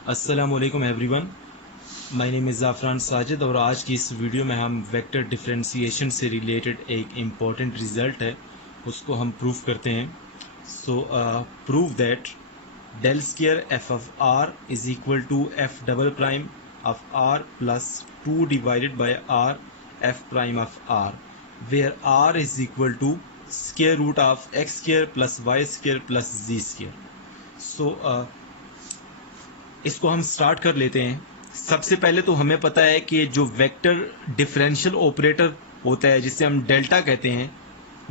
अस्सलामुअलैकुम everyone, my name is Zafran Sajid और आज की इस वीडियो में हम वेक्टर डिफरेंशिएशन से रिलेटेड एक इम्पॉर्टेंट रिज़ल्ट है उसको हम प्रूव करते हैं। So prove that del square f of r is equal to f double prime of r plus 2 divided by r f prime of r, where r is equal to square root of x square plus Y square plus ji square. So इसको हम start कर लेते हैं। सबसे पहले तो हमें पता है कि जो वेक्टर डिफरेंशियल ऑपरेटर होता है जिसे हम डेल्टा कहते हैं,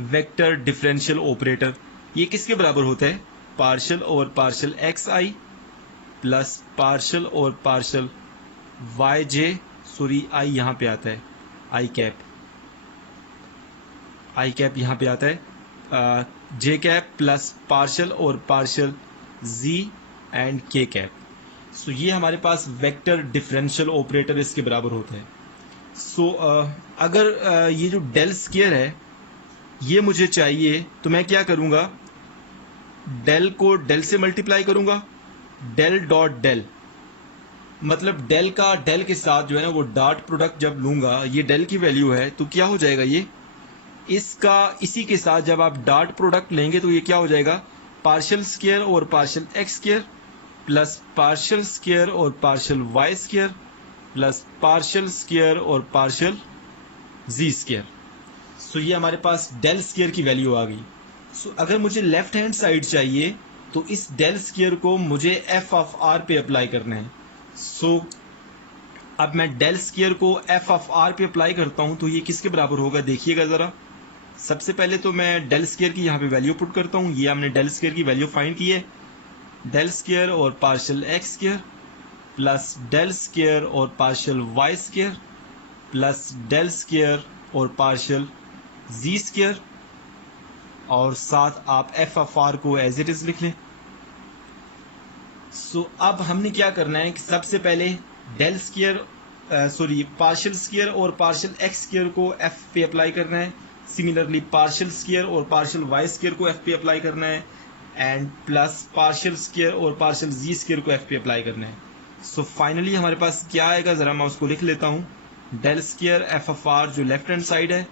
वेक्टर डिफरेंशियल ऑपरेटर, ये किसके बराबर होता है? पार्शियल और partial X I plus partial और partial Y J, sorry I यहाँ पे आता है, आई कैप यहाँ पे आता है, जे कैप प्लस पार्शियल और पार्शियल जी एंड के कैप। सो ये हमारे पास वेक्टर डिफरेंशियल ऑपरेटर इसके बराबर होता है। सो अगर ये जो डेल स्क्वायर है ये मुझे चाहिए तो मैं क्या करूँगा, डेल को डेल से मल्टीप्लाई करूँगा, डेल डॉट डेल, मतलब डेल का डेल के साथ जो है ना वो डॉट प्रोडक्ट जब लूँगा, ये डेल की वैल्यू है तो क्या हो जाएगा, ये इसका इसी के साथ जब आप डॉट प्रोडक्ट लेंगे तो ये क्या हो जाएगा, पार्शियल स्क्वायर और partial x square plus partial square और partial y square plus partial square और पार्शियल जी स्क्वायर। सो ये हमारे पास डेल स्क्वायर की वैल्यू आ गई। सो अगर मुझे लेफ्ट हैंड साइड चाहिए तो इस डेल स्क्वायर को मुझे एफ ऑफ आर पे अप्लाई करना है। सो अब मैं डेल स्क्वायर को एफ ऑफ आर पे अप्लाई करता हूं तो ये किसके बराबर होगा, देखिएगा ज़रा। सबसे पहले तो मैं डेल स्क्वायर की यहाँ पे वैल्यू पुट करता हूँ। ये हमने डेल स्क्वायर की वैल्यू फाइंड की है, डेल स्क्वायर और partial x square plus del square और partial y square plus del square और पार्शियल जी स्क्वायर, और साथ आप एफ ऑफ आर को एज इट इज लिख लें। सो अब हमने क्या करना है कि सबसे पहले डेल स्क्वायर पार्शियल स्क्वायर और पार्शियल एक्स स्क्वायर को एफ पे अप्लाई करना है। सिमिलरली पार्शियल स्क्वायर और पार्शियल वाई स्क्वायर को एफ पे अप्लाई करना है, एंड प्लस पार्शियल स्क्वायर और पार्शियल जी स्क्वायर को एफ पे अप्लाई करना है। सो फाइनली हमारे पास क्या आएगा, ज़रा मैं उसको लिख लेता हूँ। Del square f of r जो लेफ्ट हैंड साइड है,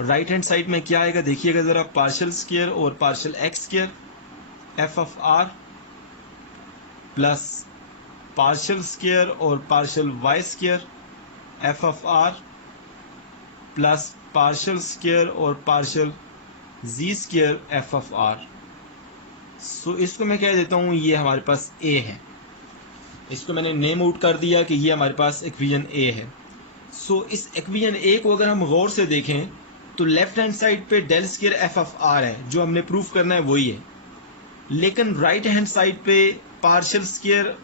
राइट हैंड साइड में क्या आएगा देखिएगा ज़रा, पार्शियल स्क्वायर और partial x square f of r plus partial square और partial y square f of r plus partial square और partial ji square f of r. So इसको मैं कह देता हूँ ये हमारे पास ए है। इसको मैंने नेम आउट कर दिया कि ये हमारे पास इक्वेशन ए है। सो इस इक्वेशन ए को अगर हम गौर से देखें तो लेफ्ट हैंड साइड पे del square f of r है, जो हमने प्रूफ करना है वही है, लेकिन राइट हैंड साइड पे पार्शियल स्क्वायर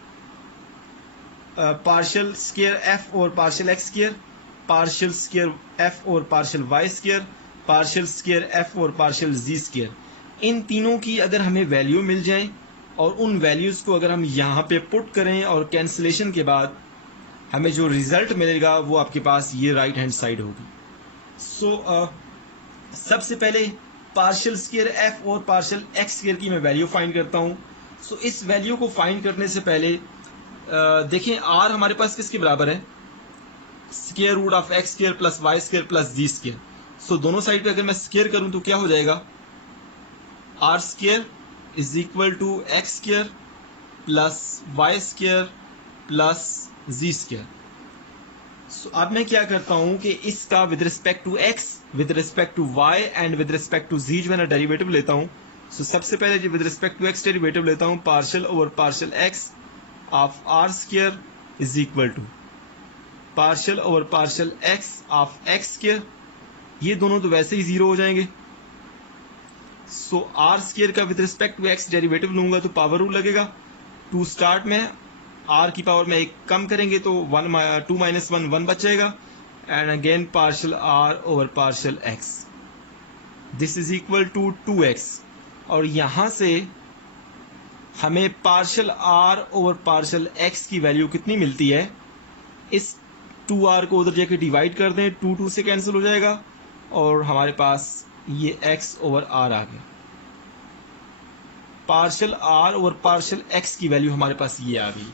एफ और partial x square, partial square F और partial y square, partial square F और पार्शियल जी स्क्वायर, इन तीनों की अगर हमें वैल्यू मिल जाए और उन वैल्यूज़ को अगर हम यहाँ पे पुट करें और कैंसिलेशन के बाद हमें जो रिज़ल्ट मिलेगा वो आपके पास ये राइट हैंड साइड होगी। सो सबसे पहले पार्शियल स्क्वायर एफ और पार्शियल एक्स स्क्वायर की मैं वैल्यू फाइंड करता हूँ। सो इस वैल्यू को फाइंड करने से पहले देखें आर हमारे पास किसके बराबर है, square root of x square plus Y square plus ji square. So दोनों साइड पे अगर मैं स्क्वायर करूँ तो क्या हो जाएगा, r square is equal to x square plus Y square plus ji square. So अब मैं क्या करता हूं कि इसका with respect to x, with respect to y and with respect to z जो है ना डेरिवेटिव लेता हूं। सो सबसे पहले जो with respect to X derivative लेता हूं, partial over partial X of R square is equal to partial over partial X of x square. ये दोनों तो वैसे ही जीरो हो जाएंगे। सो आर स्क्वायर का with respect to X derivative लूंगा तो पावर रूल लगेगा। टू स्टार्ट में आर की पावर में एक कम करेंगे तो 2 माइनस 1 1 बचेगा, and again partial R over partial X, this is equal to 2x। और यहां से हमें partial R over partial X की वैल्यू कितनी मिलती है, इस 2r को उधर जाके डिवाइड कर दें, 2 2 से कैंसिल हो जाएगा और हमारे पास ये x ओवर r आ गया। Partial r over partial x की वैल्यू हमारे पास ये आ गई।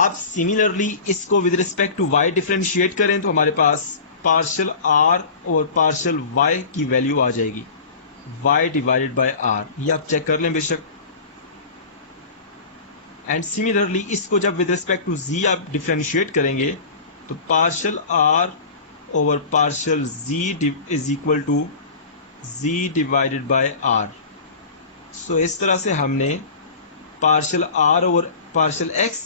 अब सिमिलरली इसको with respect to y differentiate करें तो हमारे पास पार्शियल r और पार्शियल y की वैल्यू आ जाएगी y डिवाइडेड बाय r। ये आप चेक कर लें बेशक। एंड सिमिलरली इसको जब विद रिस्पेक्ट टू z आप डिफरेंशिएट करेंगे तो partial r over partial z is equal to z divided by r। So इस तरह से हमने partial r over partial x,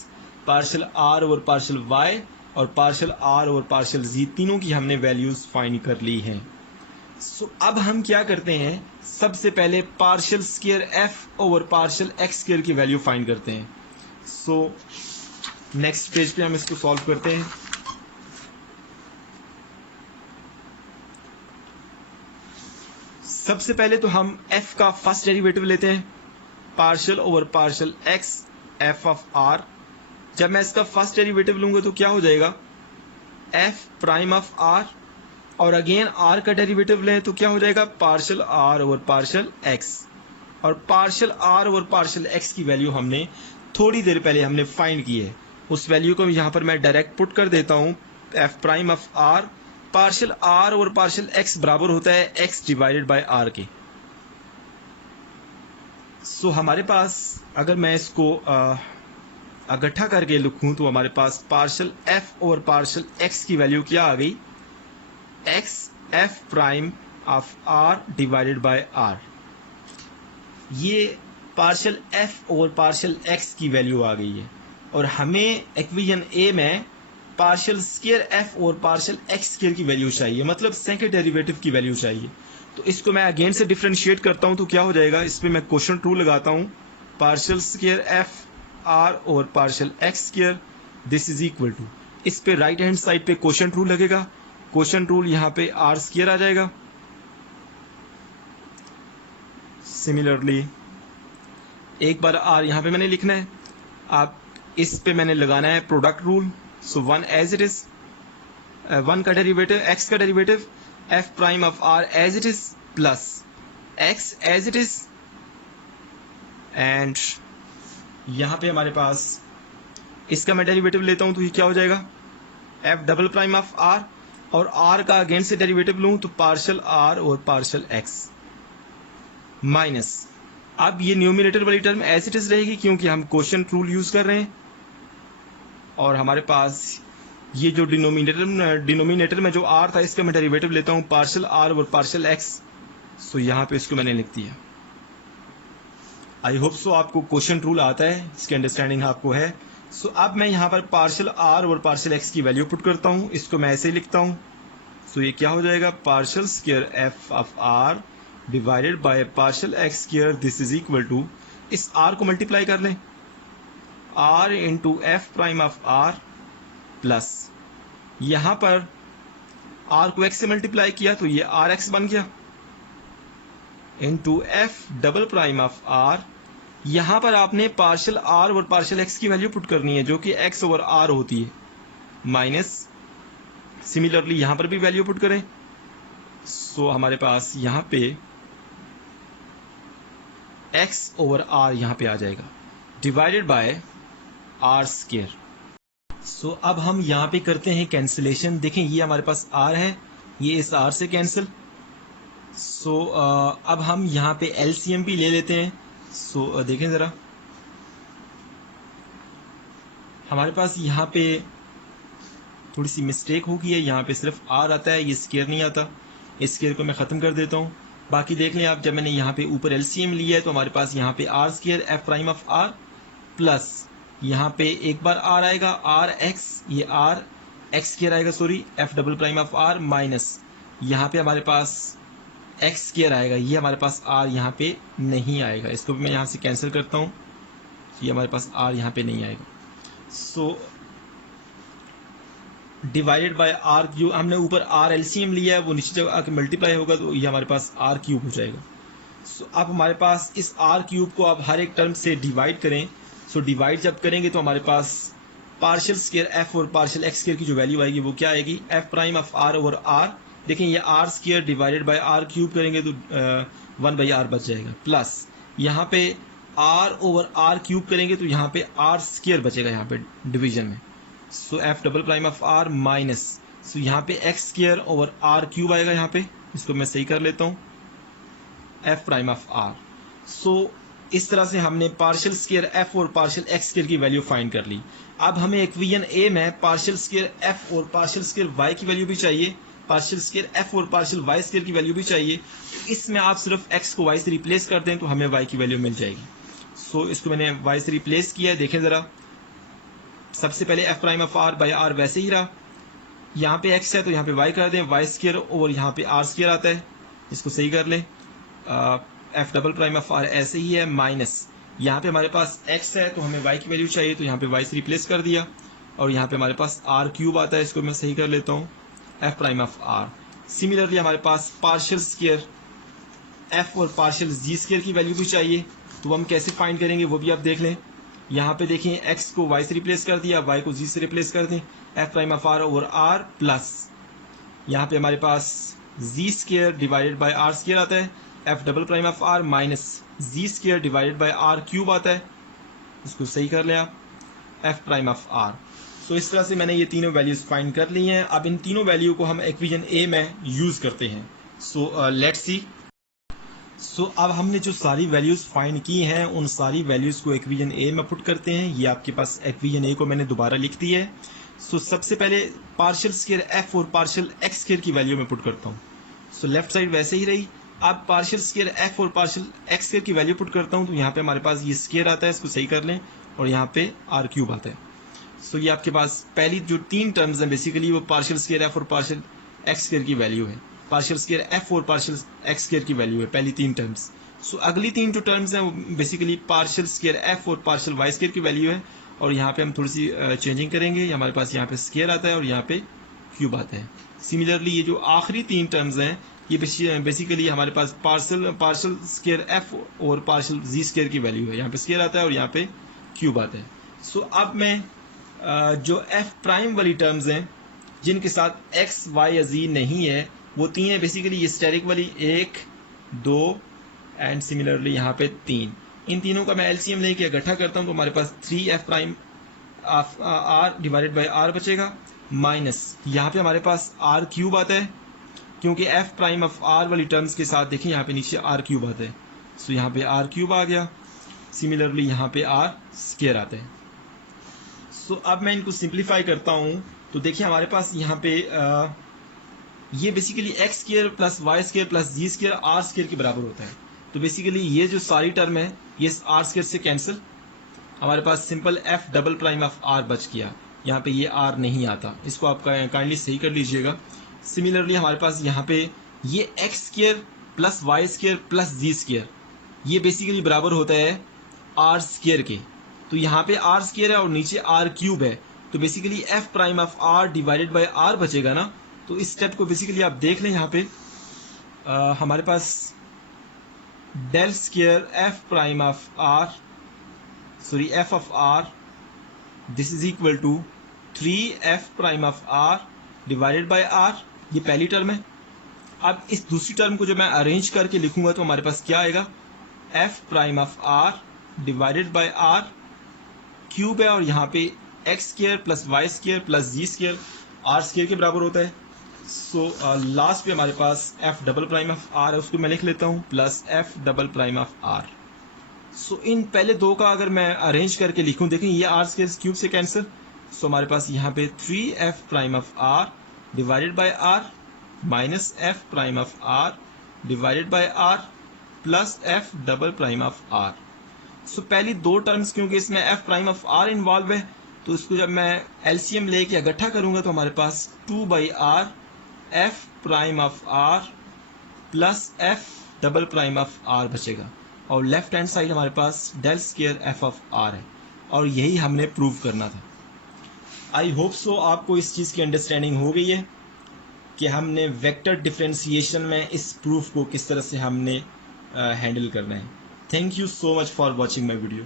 partial r over partial y और partial r over partial z तीनों की हमने वैल्यूज फाइंड कर ली हैं। सो अब हम क्या करते हैं, सबसे पहले partial square f over partial x square की वैल्यू फाइंड करते हैं। सो नेक्स्ट पेज पे हम इसको सॉल्व करते हैं। सबसे पहले तो हम f का फर्स्ट डेरिवेटिव लेते हैं, partial over partial x f of r। जब मैं इसका फर्स्ट डेरिवेटिव लूंगा तो क्या हो जाएगा, f प्राइम ऑफ r, और अगेन r का डेरिवेटिव लें तो क्या हो जाएगा, partial r over partial x। और partial r over partial x की वैल्यू हमने थोड़ी देर पहले हमने फाइंड की है, उस वैल्यू को यहाँ पर मैं डायरेक्ट पुट कर देता हूँ। f prime of r partial r over partial x बराबर होता है x डिवाइडेड बाय r के। सो हमारे पास अगर मैं इसको इकट्ठा करके लिखूं तो हमारे पास partial f over partial x की वैल्यू क्या आ गई, x f prime of r divided by r। ये partial f over partial x की वैल्यू आ गई है, और हमें इक्वेशन a में partial square f over partial x square की वैल्यू चाहिए, मतलब सेकंड डेरिवेटिव की वैल्यू चाहिए। तो इसको मैं अगेन से डिफरेंशिएट करता हूं तो क्या हो जाएगा, इस पे मैं क्वोशंट रूल लगाता हूं, partial square f r over partial x square this is equal to, इस पे राइट हैंड साइड पे क्वोशंट रूल लगेगा, क्वोशंट रूल यहाँ पे r स्क्वायर आ जाएगा। सिमिलरली एक बार r यहाँ पे मैंने लिखना है, आप इस पे मैंने लगाना है product rule. So one as it is, one का डेरिवेटिव x का derivative f prime of r as it is plus x as it is, and यहाँ पे हमारे पास इसका मैं डेरिवेटिव लेता हूँ तो ये क्या हो जाएगा, f double prime of r, और r का अगेन से डेरिवेटिव लूँ तो पार्शियल r और पार्शियल x माइनस, अब ये न्यूमिनेटर वाली टर्म एज इट इज रहेगी क्योंकि हम क्वोशंट रूल यूज कर रहे हैं, और हमारे पास ये जो डिनोमिनेटर में जो r था इसका मैं डेरिवेटिव लेता हूँ पार्शियल r और पार्शियल x। सो यहाँ पे इसको मैंने लिख दिया। आई होप सो आपको क्वोशंट रूल आता है, इसकी अंडरस्टैंडिंग आपको है। सो अब मैं यहाँ पर पार्शियल r और पार्शियल x की वैल्यू पुट करता हूँ, इसको मैं ऐसे ही लिखता हूँ। सो ये क्या हो जाएगा, partial square f of r divided by partial x square this is equal to, इस r को मल्टीप्लाई कर लें, r into F prime of r plus यहाँ पर r को x से मल्टीप्लाई किया तो ये rx बन गया, into F double prime of r। यहाँ पर आपने पार्शियल r और पार्शियल x की वैल्यू पुट करनी है जो कि x ओवर r होती है, माइनस सिमिलरली यहाँ पर भी वैल्यू पुट करें। सो हमारे पास यहाँ पे x ओवर r यहाँ पे आ जाएगा divided by r square. So अब हम यहाँ पे करते हैं कैंसिलेशन। देखें ये हमारे पास r है, ये इस r से कैंसिल। सो अब हम यहाँ पे LCM भी ले लेते हैं। सो देखें ज़रा, हमारे पास यहाँ पे थोड़ी सी मिस्टेक हो गई है, यहाँ पे सिर्फ r आता है, ये स्क्वायर नहीं आता। इस स्क्वायर को मैं ख़त्म कर देता हूँ। बाकी देख लें आप, जब मैंने यहाँ पे ऊपर LCM लिया है तो हमारे पास यहाँ पे r square f prime of r plus यहाँ पे एक बार r आएगा rx, ये r x स्क्वायर आएगा, sorry f double prime of r minus यहाँ पे हमारे पास x स्क्वायर आएगा, ये हमारे पास r यहाँ पे नहीं आएगा। इसको भी मैं यहाँ से कैंसिल करता हूँ, ये हमारे पास r यहाँ पे नहीं आएगा। So divided by r cube, हमने ऊपर r LCM लिया है, वो नीचे जब आके मल्टीप्लाई होगा तो ये हमारे पास r क्यूब हो जाएगा। सो अब हमारे पास इस r क्यूब को आप हर एक टर्म से डिवाइड करें। सो डिवाइड जब करेंगे तो हमारे पास पार्शियल स्क्वायर f और पार्शियल x स्क्वायर की जो वैल्यू आएगी वो क्या आएगी, f prime of r over r। देखें ये r square divided by r cube करेंगे तो 1 बाई r बच जाएगा, प्लस यहाँ पे आर ओवर आर क्यूब करेंगे तो यहाँ पे आर स्क्वायर बचेगा यहाँ पे डिवीजन में। So f double prime of r minus, so यहाँ पे x square over r cube आएगा यहाँ पे, इसको मैं सही कर लेता हूँ, F prime of r. So इस तरह से हमने पार्शियल स्क्वायर एफ और पार्शियल एक्स स्क्वायर की वैल्यू फाइंड कर ली। अब हमें इक्वेशन ए में पार्शियल स्क्वायर एफ और पार्शियल स्क्वायर वाई की वैल्यू भी चाहिए, पार्शियल स्क्वायर एफ और पार्शियल वाई स्क्वायर की वैल्यू भी चाहिए। तो इसमें आप सिर्फ एक्स को वाई से रिप्लेस कर दें तो हमें वाई की वैल्यू मिल जाएगी। सो इसको मैंने वाई से रिप्लेस किया है, देखें ज़रा। सबसे पहले F prime of R by R वैसे ही रहा, यहाँ पे एक्स है तो यहाँ पे वाई कर दें, वाई स्क्वायर और यहाँ पे आर स्क्वायर आता है, इसको सही कर लें। F double prime of R ऐसे ही है, माइनस यहाँ पे हमारे पास एक्स है तो हमें वाई की वैल्यू चाहिए तो यहाँ पे वाई से रिप्लेस कर दिया, और यहाँ पे हमारे पास आर क्यूब आता है, इसको मैं सही कर लेता हूँ, F prime of R. Similarly हमारे पास पार्शियल स्क्वायर एफ और पार्शियल जी स्क्वायर की वैल्यू भी चाहिए, तो हम कैसे फाइंड करेंगे वो भी आप देख लें। यहाँ पे देखें एक्स को वाई से रिप्लेस कर दिया, वाई को जी से रिप्लेस कर दें, f prime of r over r plus यहाँ पे हमारे पास z square divided by r square आता है, f double prime of r minus z square divided by r cube आता है, इसको सही कर लें आप, एफ प्राइम ऑफ आर। तो इस तरह से मैंने ये तीनों वैल्यूज फाइंड कर ली हैं। अब इन तीनों वैल्यू को हम इक्वेशन ए में यूज करते हैं। So let's see. सो अब हमने जो सारी वैल्यूज फाइंड की हैं उन सारी वैल्यूज को इक्वेशन ए में पुट करते हैं। ये आपके पास इक्वेशन ए को मैंने दोबारा लिख दी है। सो सबसे पहले पार्शियल स्क्वायर एफ और पार्शियल एक्स स्क्वायर की वैल्यू में पुट करता हूँ। सो लेफ्ट साइड वैसे ही रही। अब पार्शियल स्क्वायर एफ और पार्शियल एक्स स्क्वायर की वैल्यू पुट करता हूँ तो यहाँ पे हमारे पास ये स्क्वायर आता है, इसको सही कर लें, और यहाँ पे आर क्यूब आता है। सो ये आपके पास पहली जो तीन टर्म्स हैं बेसिकली वो पार्शियल स्क्वायर एफ और पार्शियल एक्स स्क्वायर की वैल्यू है, पार्शियल स्क्वायर एफ और पार्शियल एक्स स्क्वायर की वैल्यू है पहली तीन टर्म्स। सो अगली तीन जो टर्म्स हैं वो बेसिकली पार्शियल स्क्वायर एफ और पार्शियल वाई स्क्वायर की वैल्यू है, और यहाँ पे हम थोड़ी सी चेंजिंग करेंगे, हमारे पास यहाँ पे स्क्वायर आता है और यहाँ पे क्यूब आता है। सिमिलरली ये जो आखिरी तीन टर्म्स हैं ये बेसिकली हमारे पास पार्शियल स्क्वायर एफ और पार्शियल जी स्क्वायर की वैल्यू है, यहाँ पे स्क्वायर आता है और यहाँ पे क्यूब आता है। सो अब मैं जो एफ प्राइम वाली टर्म्स हैं जिनके साथ एक्स वाई या जी नहीं है वो तीन है बेसिकली, ये स्टेरिक वाली 1 2 एंड सिमिलरली यहाँ पे 3, इन तीनों का मैं एलसीएम लेके इकट्ठा करता हूँ तो हमारे पास 3 F prime of are divided by R बचेगा, माइनस यहाँ पे हमारे पास आर क्यूब आता है क्योंकि एफ प्राइम ऑफ आर वाली टर्म्स के साथ देखिए यहाँ पे नीचे आर क्यूब आता है। सो यहाँ पे आर क्यूब आ गया, सिमिलरली यहाँ पे आर स्क्वायर आता है। सो अब मैं इनको सिंप्लीफाई करता हूँ तो देखिए हमारे पास यहाँ पे ये basically X square plus Y square plus ji square are square के बराबर होता है। तो बेसिकली ये जो सारी टर्म है ये आर स्क्वायर से कैंसिल, हमारे पास simple f double prime of r बच गया, यहाँ पे ये आर नहीं आता, इसको आप काइंडली सही कर लीजिएगा। सिमिलरली हमारे पास यहाँ पे ये x square plus Y square plus जी स्क्वायर ये बेसिकली बराबर होता है आर स्क्वायर के, तो यहाँ पे आर स्क्वायर है और नीचे आर क्यूब है, तो basically F prime of are divided by R बचेगा ना। तो इस स्टेप को बेसिकली आप देख लें, यहाँ पे हमारे पास del square f prime of r sorry f of r this is equal to 3 F prime of are divided by r, ये पहली टर्म है। अब इस दूसरी टर्म को जब मैं अरेंज करके लिखूंगा तो हमारे पास क्या आएगा, f prime of are divided by r cube है और यहाँ पे x square plus Y square plus ji square are square के बराबर होता है। सो लास्ट पे हमारे पास f double prime of r है, उसको मैं लिख लेता हूँ plus f double prime of r. So इन पहले दो का अगर मैं अरेंज करके लिखूं, देखें ये आर स्क्वायर क्यूब से कैंसिल, सो हमारे पास यहाँ पे 3 F prime of are divided by r minus f prime of are divided by r plus f double prime of r. So पहली दो टर्म्स क्योंकि इसमें f prime of r involve है तो इसको जब मैं एलसीएम लेके इकट्ठा करूंगा तो हमारे पास 2 by r f prime of r plus f double prime of r बचेगा, और लेफ्ट हैंड साइड हमारे पास del square f of r है, और यही हमने प्रूव करना था। आई होप सो आपको इस चीज़ की अंडरस्टैंडिंग हो गई है कि हमने वेक्टर डिफरेंशिएशन में इस प्रूफ को किस तरह से हमने हैंडल करना है। Thank you so much for watching my video.